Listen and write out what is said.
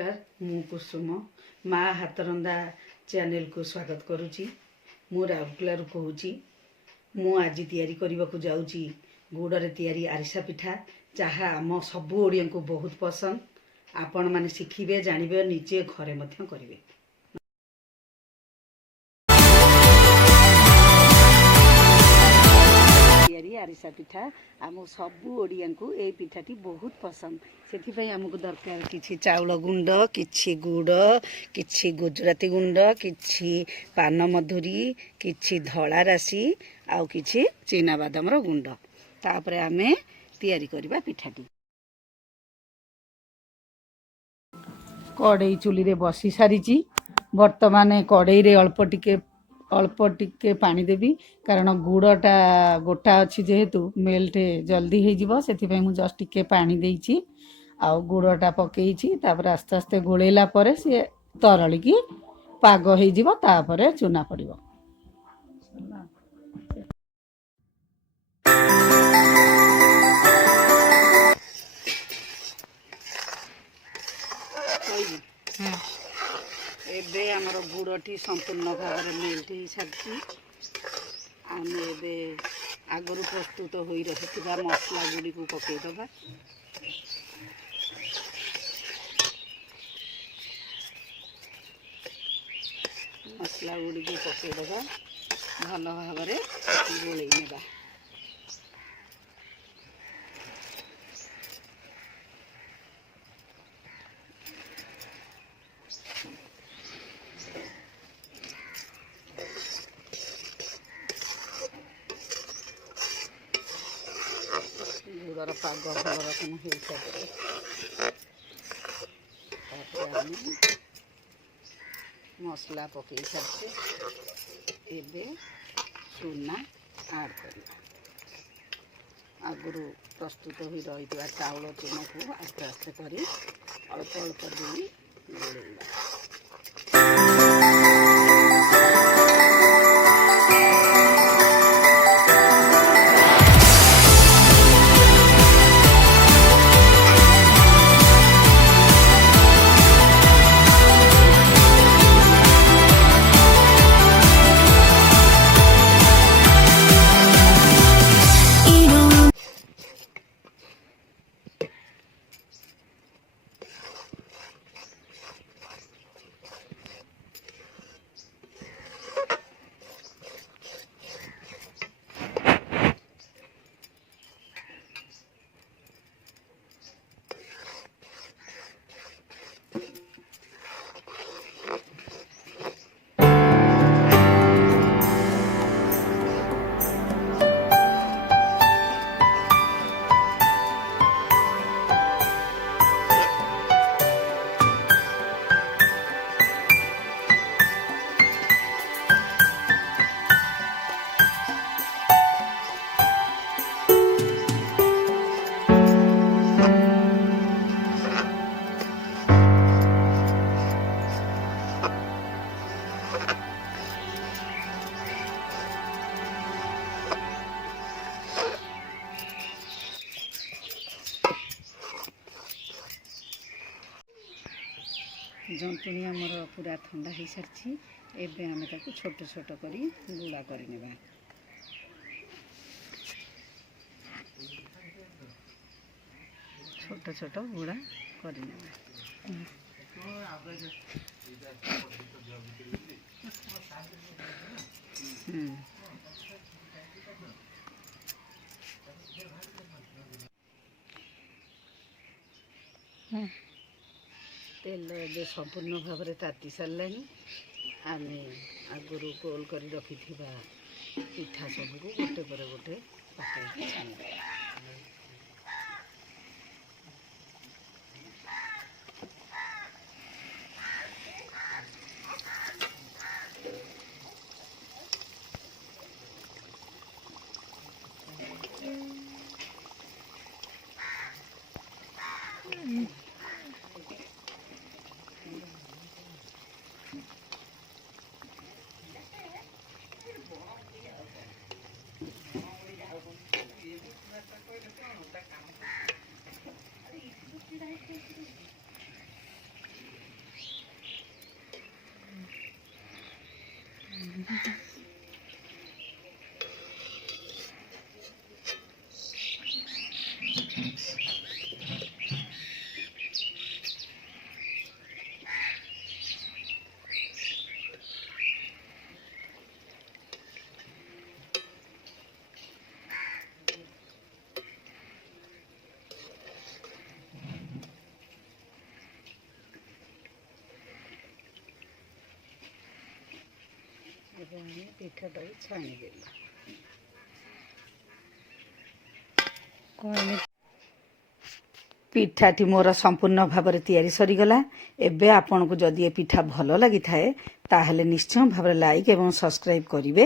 नमस्कार मु कुसुम माँ हाथरंदा चैनल को स्वागत करुच्ची। मु राउरकेला कहूँ। मु आज तैयारी करने को जाऊँगी गुड़ तैयारी आरिसा पिठा, जहाँ आम सबू ओडिया को बहुत पसंद। आपण माने शिखिबे जानिबे निजे घरे मध्य करिवे। आरिसा पिठा आम सबू ओडिया को ये पिठाटी बहुत पसंद। से आमको दरकार किछि चाउल गुंड, किछि गुड़, किछि गुजराती गुंड, किछि पान मधुरी, किछि धला राशि आउ किछि चीना बादाम रो गुंड। तापरे आमे तैयारी करबा पिठाटी। कड़ई चुली रे बसी सारिची। वर्तमान कड़ई रे अल्प टिके पानी देवी, कारण गुड़टा गोटा अच्छी जेहेतु मेल्ट जल्दी हो जस्ट टिके पानी देइची। आउ गुड़टा पकईची। तापर आस्ते आस्ते गोलेला परे सी तरलिकी पाग हो तापर चूना पड़िबो। एबे हमर गुड़टी संपूर्ण भाव में मेल्ट हो सारी। आम ए आगु प्रस्तुत हो रही मसला गुड़ी को पकईदबा। मसला गुड़ी को पकईदबा भल भाव में गोलई नेबा। गुड़र पाग भल रकम हो सारे मसला पकई सारे एबे चूना आड करवा। आगु प्रस्तुत हो रही चाउल चूना को आस्ते आस्ते कर अल्प अल्प दे गोलेଇବା। जंतुणी आमर पूरा ठंडा हो सारी। एबे आमे ताको छोट छोट करी गुड़ा करनेबा। छोट छोट गुड़ा करनेबा। तेल ए संपूर्ण भाव में ताती सारा। आम आगु गोल कर रखि पिठा सबको गोटे पर गोटे पकाई छाणी। ପିଠାଟାକୁ ଛାଣିଦେଲି। ପିଠାଟି ମୋର ସମ୍ପୂର୍ଣ୍ଣ ଭାବରେ ତିଆରି ସରିଗଲା। ଏବେ ଆପଣଙ୍କୁ ଯଦି ଏ ପିଠା ଭଲ ଲାଗିଥାଏ ତାହେଲେ ନିଶ୍ଚୟ ଭାବରେ ଲାଇକ୍ ଏବଂ ସବସ୍କ୍ରାଇବ୍ କରିବେ।